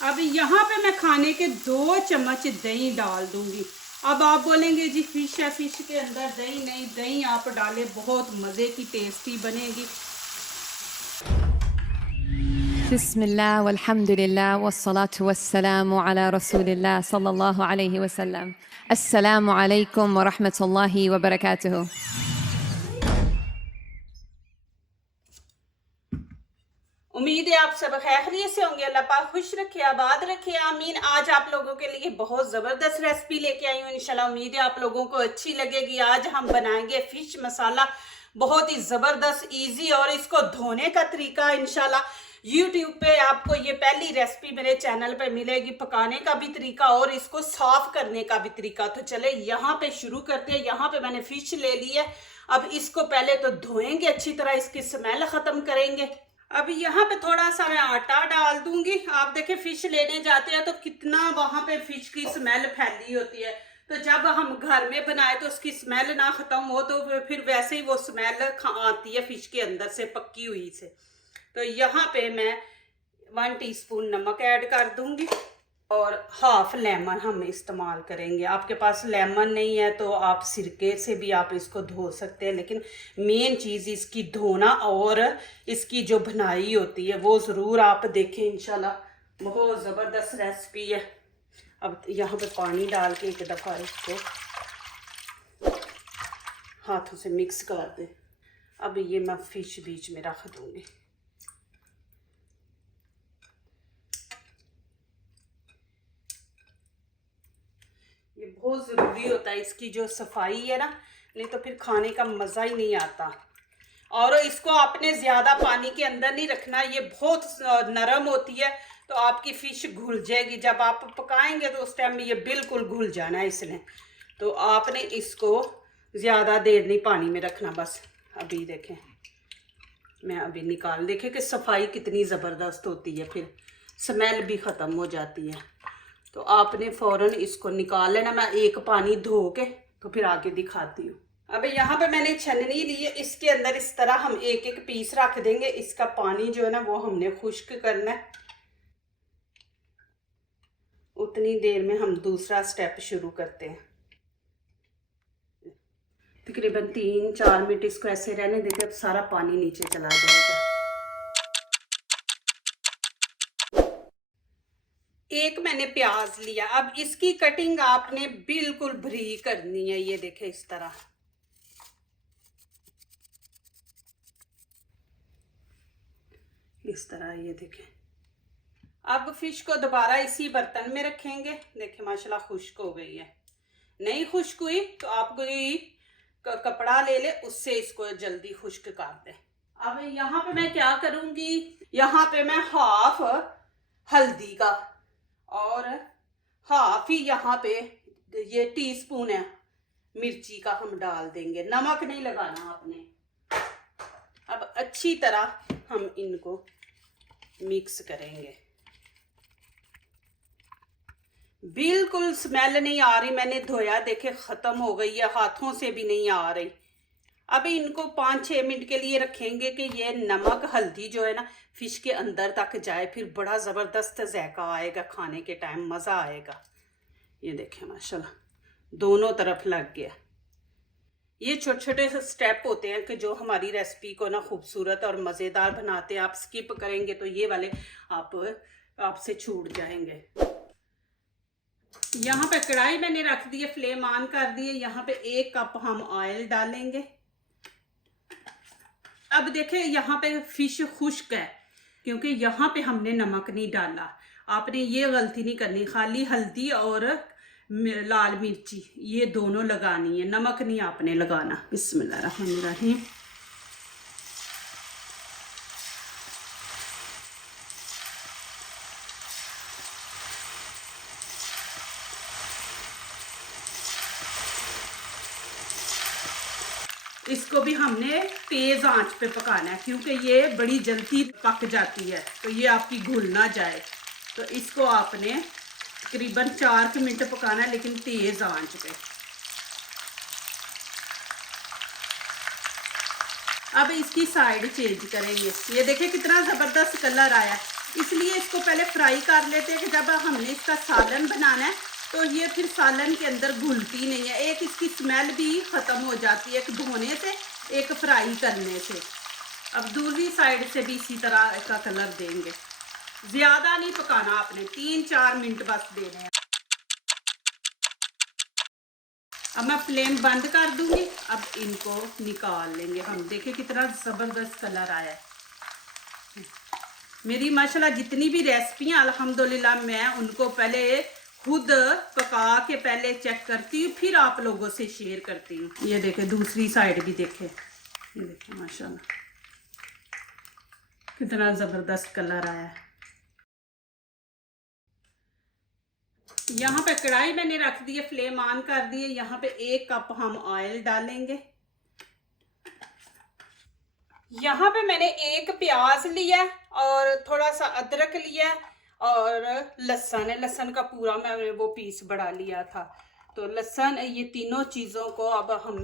अब यहाँ पे मैं खाने के 2 चम्मच दही डाल दूंगी। अब आप बोलेंगे जी फिश है, फिश के अंदर दही नहीं, दही आप डालें, बहुत मज़े की टेस्टी बनेगी। बिस्मिल्लाह वल्हम्दुलिल्लाह वस्सलातु वस्सलामु अला रसूलिल्लाह सल्लल्लाहु अलैहि वसल्लम। अस्सलामु अलैकुम व रहमतुल्लाहि व बरकातुहू। उम्मीद है आप सब खैरियत से होंगे। अल्लाह पाक खुश रखे, आबाद रखे, आमीन। आज आप लोगों के लिए बहुत ज़बरदस्त रेसिपी लेके आई हूँ इंशाल्लाह। उम्मीद है आप लोगों को अच्छी लगेगी। आज हम बनाएंगे फ़िश मसाला, बहुत ही ज़बरदस्त इजी, और इसको धोने का तरीका इंशाल्लाह यूट्यूब पे आपको ये पहली रेसिपी मेरे चैनल पे मिलेगी। पकाने का भी तरीका और इसको साफ़ करने का भी तरीका। तो चले यहाँ पे शुरू करते हैं। यहाँ पे मैंने फ़िश ले ली है। अब इसको पहले तो धोएंगे अच्छी तरह, इसकी स्मेल ख़त्म करेंगे। अब यहाँ पे थोड़ा सा मैं आटा डाल दूंगी। आप देखें फिश लेने जाते हैं तो कितना वहां पे फिश की स्मेल फैली होती है, तो जब हम घर में बनाए तो उसकी स्मेल ना खत्म हो तो फिर वैसे ही वो स्मेल आती है फिश के अंदर से, पक्की हुई से। तो यहाँ पे मैं 1 टीस्पून नमक ऐड कर दूंगी और हाफ लेमन हम इस्तेमाल करेंगे। आपके पास लेमन नहीं है तो आप सिरके से भी आप इसको धो सकते हैं, लेकिन मेन चीज़ इसकी धोना और इसकी जो भुनाई होती है वो ज़रूर आप देखें इंशाल्लाह। बहुत ज़बरदस्त रेसिपी है। अब यहाँ पे पानी डाल के एक दफ़ा इसको हाथों से मिक्स कर दें। अब ये मैं फ़िश बीच में रख दूँगी। ये बहुत ज़रूरी होता है, इसकी जो सफाई है ना, नहीं तो फिर खाने का मज़ा ही नहीं आता। और इसको आपने ज़्यादा पानी के अंदर नहीं रखना, ये बहुत नरम होती है तो आपकी फ़िश घुल जाएगी। जब आप पकाएंगे तो उस टाइम में ये बिल्कुल घुल जाना है, इसलिए तो आपने इसको ज़्यादा देर नहीं पानी में रखना। बस अभी देखें, मैं अभी निकाल, देखें कि सफाई कितनी ज़बरदस्त होती है, फिर स्मेल भी ख़त्म हो जाती है। तो आपने फ़ौरन इसको निकाल लेना। मैं एक पानी धो के तो फिर आगे दिखाती हूँ। अब यहाँ पे मैंने छन्नी ली है, इसके अंदर इस तरह हम एक एक पीस रख देंगे। इसका पानी जो है ना वो हमने खुश्क करना है। उतनी देर में हम दूसरा स्टेप शुरू करते हैं। तकरीबन 3-4 मिनट इसको ऐसे रहने देते हैं, सारा पानी नीचे चला जाएगा। एक मैंने प्याज लिया। अब इसकी कटिंग आपने बिल्कुल बारीक करनी है। ये देखें इस तरह, इस तरह, ये देखें। अब फिश को दोबारा इसी बर्तन में रखेंगे। देखें माशाल्लाह खुश्क हो गई है। नहीं खुश्क हुई तो आप कोई कपड़ा ले ले, उससे इसको जल्दी खुश्क कर दें। अब यहाँ पे मैं क्या करूँगी, यहाँ पे मैं हाफ हल्दी का और हाफ ही यहाँ पे ये टीस्पून है मिर्ची का हम डाल देंगे। नमक नहीं लगाना आपने। अब अच्छी तरह हम इनको मिक्स करेंगे। बिल्कुल स्मेल नहीं आ रही, मैंने धोया देखे ख़त्म हो गई है, हाथों से भी नहीं आ रही। अब इनको 5-6 मिनट के लिए रखेंगे कि ये नमक हल्दी जो है ना फिश के अंदर तक जाए, फिर बड़ा ज़बरदस्त जायका आएगा, खाने के टाइम मज़ा आएगा। ये देखें माशाल्लाह दोनों तरफ लग गया। ये छोटे छोटे से स्टेप होते हैं कि जो हमारी रेसिपी को ना खूबसूरत और मज़ेदार बनाते हैं। आप स्किप करेंगे तो ये वाले आपसे छूट जाएंगे। यहाँ पे कढ़ाई मैंने रख दी है, फ्लेम ऑन कर दी है। यहाँ पे 1 कप हम ऑयल डालेंगे। अब देखें यहाँ पे फिश खुश्क है क्योंकि यहाँ पे हमने नमक नहीं डाला। आपने ये गलती नहीं करनी, खाली हल्दी और लाल मिर्ची ये दोनों लगानी है, नमक नहीं आपने लगाना। बिस्मिल्लाहिर्रहमानिर्रहीम। इसको भी हमने तेज़ आंच पे पकाना है क्योंकि ये बड़ी जल्दी पक जाती है, तो ये आपकी घुल ना जाए। तो इसको आपने तकरीबन 4 मिनट पकाना है, लेकिन तेज़ आंच पे। अब इसकी साइड चेंज करेंगे। ये देखिए कितना ज़बरदस्त कलर आया। इसलिए इसको पहले फ्राई कर लेते हैं कि जब हमने इसका सालन बनाना है तो ये फिर सालन के अंदर घुलती नहीं है। एक इसकी स्मेल भी ख़त्म हो जाती है, एक धोने से एक फ्राई करने से। अब दूसरी साइड से भी इसी तरह का कलर देंगे। ज़्यादा नहीं पकाना आपने, 3-4 मिनट बस देने हैं। अब मैं फ्लेम बंद कर दूंगी। अब इनको निकाल लेंगे हम। देखिए कितना ज़बरदस्त कलर आया है। मेरी माशाल्लाह जितनी भी रेसिपियाँ अल्हम्दुलिल्लाह मैं उनको पहले खुद पका के पहले चेक करती हूँ, फिर आप लोगों से शेयर करती हूँ। ये देखे दूसरी साइड भी देखे, ये देखे माशाल्लाह कितना ज़बरदस्त कलर आया है। यहाँ पे कढ़ाई मैंने रख दी है, फ्लेम ऑन कर दी है। यहाँ पे 1 कप हम ऑयल डालेंगे। यहाँ पे मैंने 1 प्याज लिया और थोड़ा सा अदरक लिया और लहसुन का पूरा मैंने वो पीस बड़ा लिया था। तो लहसुन, ये तीनों चीज़ों को अब हम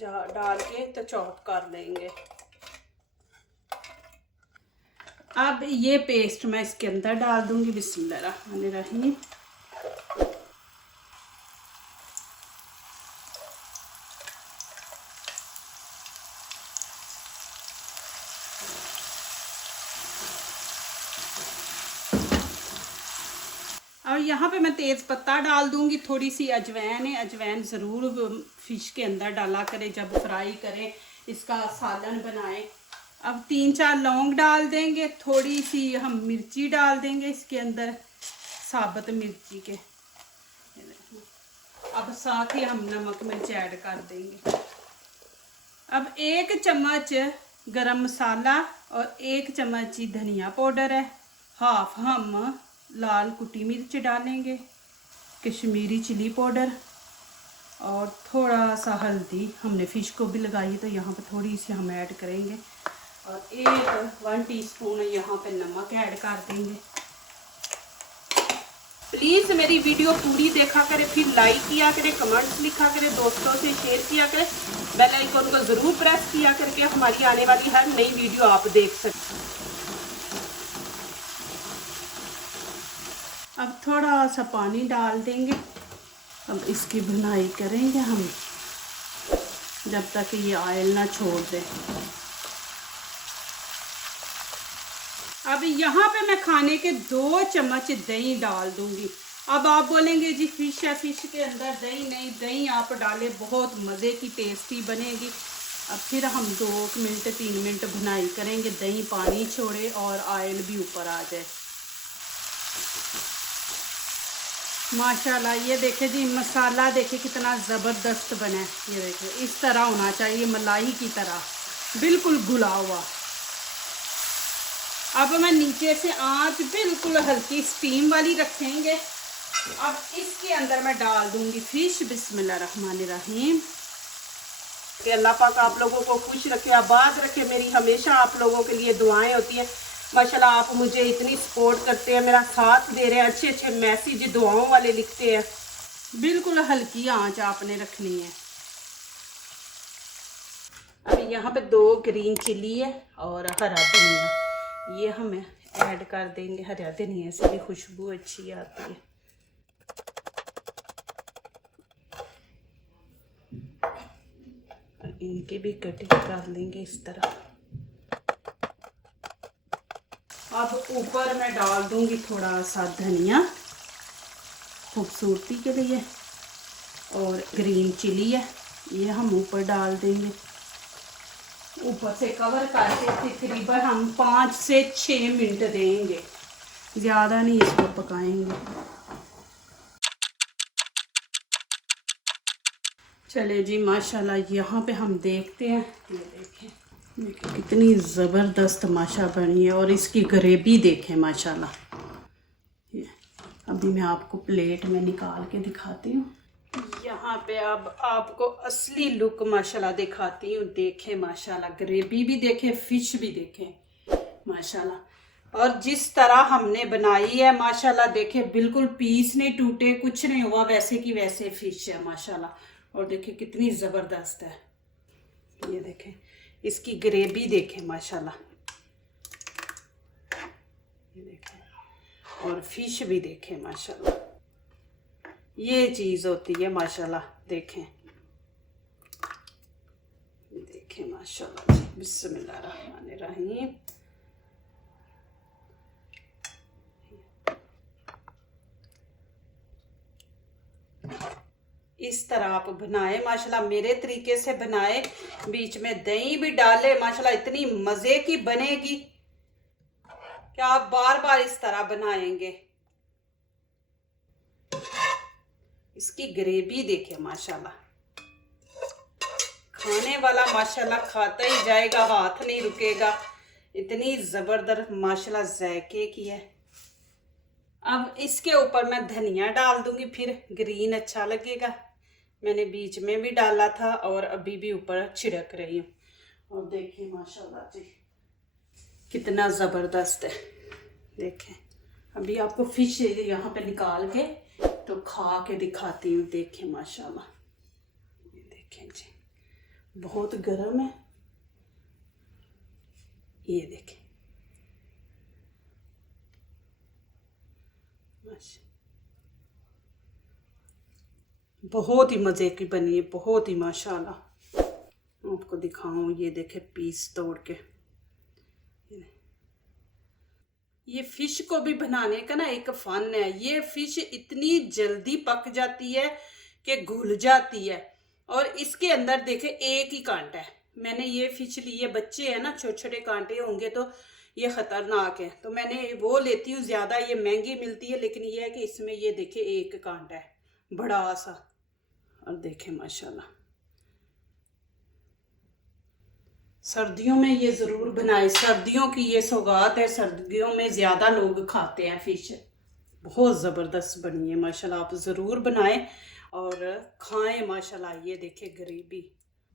डाल के तो चॉप कर लेंगे। अब ये पेस्ट मैं इसके अंदर डाल दूंगी। बिस्मिल्लाहिर्रहमानिर्रहीम। और यहाँ पे मैं तेज़ पत्ता डाल दूंगी, थोड़ी सी अजवाइन है। अजवाइन ज़रूर फिश के अंदर डाला करें जब फ्राई करें, इसका सालन बनाएं। अब 3-4 लौंग डाल देंगे, थोड़ी सी हम मिर्ची डाल देंगे इसके अंदर, साबुत मिर्ची के। अब साथ ही हम नमक मिर्च ऐड कर देंगे। अब 1 चम्मच गरम मसाला और 1 चम्मच ही धनिया पाउडर है। हाफ हम लाल कुटी मिर्च डालेंगे, कश्मीरी चिली पाउडर और थोड़ा सा हल्दी। हमने फ़िश को भी लगाई है तो यहाँ पर थोड़ी सी हम ऐड करेंगे। और 1 टीस्पून यहाँ पे नमक ऐड कर देंगे। प्लीज़ मेरी वीडियो पूरी देखा करें, फिर लाइक किया करें, कमेंट्स लिखा करें, दोस्तों से शेयर किया करें, बेल आइकन को ज़रूर प्रेस किया करके हमारी आने वाली हर नई वीडियो आप देख सकते। अब थोड़ा सा पानी डाल देंगे। अब इसकी भुनाई करेंगे हम जब तक ये ऑयल ना छोड़ दे। अब यहाँ पे मैं खाने के 2 चम्मच दही डाल दूंगी। अब आप बोलेंगे जी फिश है, फिश के अंदर दही नहीं, दही आप डालें, बहुत मज़े की टेस्टी बनेगी। अब फिर हम 2 मिनट 3 मिनट भुनाई करेंगे, दही पानी छोड़े और ऑयल भी ऊपर आ जाए। माशाल्लाह ये देखे जी, मसाला देखे कितना ज़बरदस्त बना है। ये देखे इस तरह होना चाहिए, मलाई की तरह बिल्कुल घुला हुआ। अब मैं नीचे से आंच बिल्कुल हल्की स्टीम वाली रखेंगे। अब इसके अंदर मैं डाल दूंगी फिश। बिस्मिल्लाहिर्रहमानिर्रहीम। कि अल्लाह पाक आप लोगों को खुश रखे, आबाद रखे। मेरी हमेशा आप लोगों के लिए दुआएं होती हैं। माशाल्लाह आप मुझे इतनी सपोर्ट करते हैं, मेरा साथ दे रहे हैं, अच्छे अच्छे मैसेज दुआओं वाले लिखते हैं। बिल्कुल हल्की आंच आपने रखनी है। अब यहाँ पे 2 ग्रीन चिली है और हरा धनिया, ये हम ऐड कर देंगे। हरा धनिया से भी खुशबू अच्छी आती है। और इनकी भी कटिंग कर लेंगे इस तरह। अब ऊपर मैं डाल दूंगी थोड़ा सा धनिया खूबसूरती के लिए, और ग्रीन चिली है ये हम ऊपर डाल देंगे। ऊपर से कवर करके तकरीबन हम 5 से 6 मिनट देंगे, ज़्यादा नहीं इसको पकाएंगे। चले जी माशाल्लाह यहाँ पे हम देखते हैं। ये देखें कितनी ज़बरदस्त माशा बनी है और इसकी ग्रेवी देखें माशाल्लाह। अभी मैं आपको प्लेट में निकाल के दिखाती हूँ। यहाँ पे अब आपको असली लुक माशाल्लाह दिखाती हूँ। देखें माशाल्लाह, ग्रेवी भी देखें, फिश भी देखें माशाल्लाह। और जिस तरह हमने बनाई है माशाल्लाह, देखें बिल्कुल पीस नहीं टूटे, कुछ नहीं हुआ, वैसे की वैसे फिश है माशाल्लाह। और देखें कितनी ज़बरदस्त है। ये देखें इसकी ग्रेवी देखें माशाल्लाह। ये देखें, और फिश भी देखें माशाल्लाह, ये चीज़ होती है माशाल्लाह। देखें देखें माशाल्लाह जी, बिस्मिल्लाहिर्रहमानिर्रहीम। इस तरह आप बनाए माशाल्लाह, मेरे तरीके से बनाए, बीच में दही भी डाले माशाल्लाह, इतनी मज़े की बनेगी कि आप बार बार इस तरह बनाएंगे। इसकी ग्रेवी देखिए माशाल्लाह, खाने वाला माशाल्लाह खाता ही जाएगा, हाथ नहीं रुकेगा, इतनी ज़बरदस्त माशाल्लाह जायके की है। अब इसके ऊपर मैं धनिया डाल दूंगी, फिर ग्रीन अच्छा लगेगा। मैंने बीच में भी डाला था और अभी भी ऊपर छिड़क रही हूँ। और देखिए माशाल्लाह जी कितना ज़बरदस्त है। देखें, अभी आपको फिश यहाँ पे निकाल के तो खा के दिखाती हूँ। देखें माशाल्लाह, ये देखें जी, बहुत गर्म है। ये देखें बहुत ही मज़े की बनी है, बहुत ही माशाल्लाह। आपको दिखाऊं, ये देखे पीस तोड़ के। ये फिश को भी बनाने का ना एक फन है। ये फिश इतनी जल्दी पक जाती है कि घुल जाती है, और इसके अंदर देखे एक ही कांटा है। मैंने ये फिश ली है, बच्चे हैं ना, छोटे छोटे कांटे होंगे तो ये ख़तरनाक है, तो मैंने वो लेती हूँ ज़्यादा। ये महंगी मिलती है, लेकिन ये है कि इसमें ये देखे एक कांटा है बड़ा सा। और देखें माशाल्लाह, सर्दियों में ये ज़रूर बनाए, सर्दियों की ये सौगात है। सर्दियों में ज़्यादा लोग खाते हैं फिश। बहुत ज़बरदस्त बनी है माशाल्लाह, आप ज़रूर बनाएं और खाएं माशाल्लाह। ये देखें गरीबी,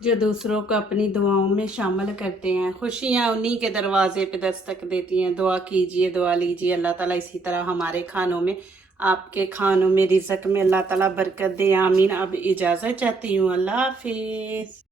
जो दूसरों को अपनी दुआओं में शामिल करते हैं, खुशियाँ उन्हीं के दरवाजे पे दस्तक देती हैं। दुआ कीजिए, दुआ लीजिए, अल्लाह ताला इसी तरह हमारे खानों में, आपके खानों में, रिज़्क़ में अल्लाह ताला बरकत दे, आमीन। अब इजाज़त चाहती हूँ, अल्लाह हाफिज़।